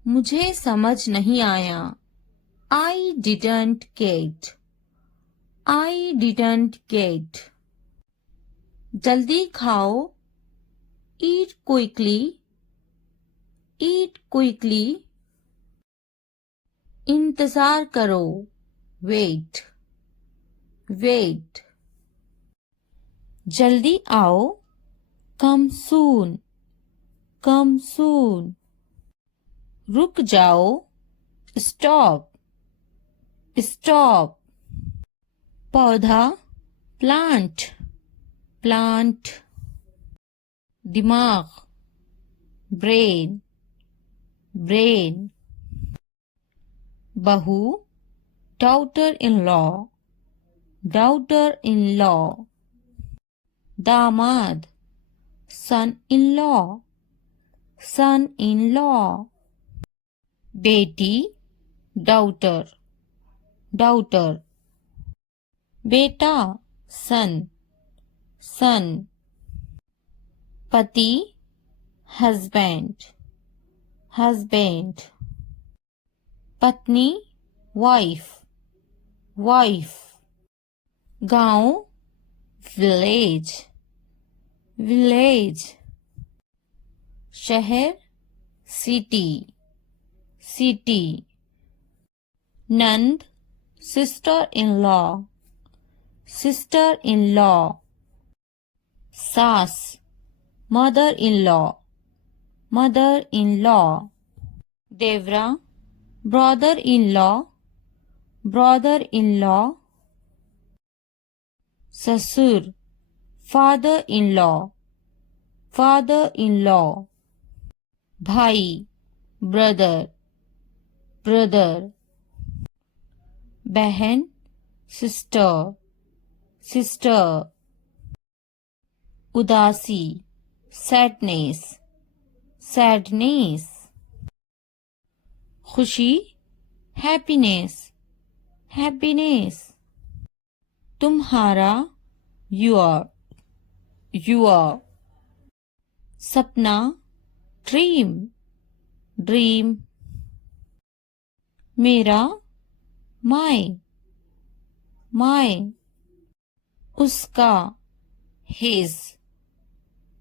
मुझे समझ नहीं आया. I didn't get. I didn't get. जल्दी खाओ. Eat quickly. Eat quickly. इंतजार करो. Wait. Wait. जल्दी आओ. Come soon. Come soon. रुक जाओ. Stop. Stop. पौधा. Plant. Plant. दिमाग. Brain. Brain. बहू. Daughter-in-law. Daughter-in-law. दामाद. Son-in-law. Son-in-law. बेटी. Daughter. Daughter. बेटा. Son. Son. पति. Husband. Husband. पत्नी. Wife. Wife. गांव. Village. Village. शहर. City. City. नंद. Sister-in-law. Sister-in-law. सास. Mother-in-law. Mother-in-law. देवरा. Brother-in-law. Brother-in-law. ससुर. Father-in-law. Father-in-law. भाई. Brother. Brother. बहन. Sister. Sister. उदासी. Sadness. Sadness. खुशी. Happiness. Happiness. तुम्हारा. Your. Your. सपना. Dream. Dream. मेरा. My. My. उसका. His.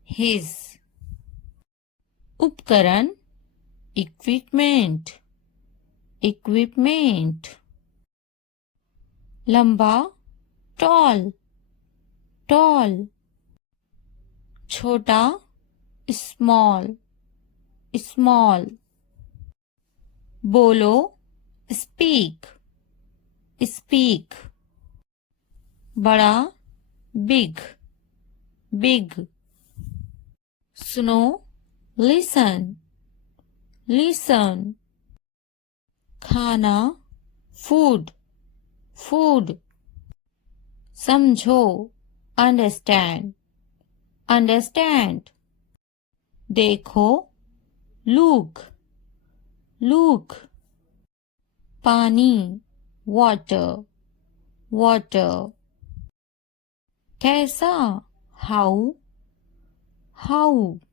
His. उपकरण. Equipment. Equipment. लंबा. Tall. Tall. छोटा. Small. Small. बोलो. Speak. Speak. बड़ा. Big. Big. सुनो. Listen. Listen. खाना. Food. food. समझो, understand, understand. देखो, look, look. पानी, water, water. कैसा, how, how.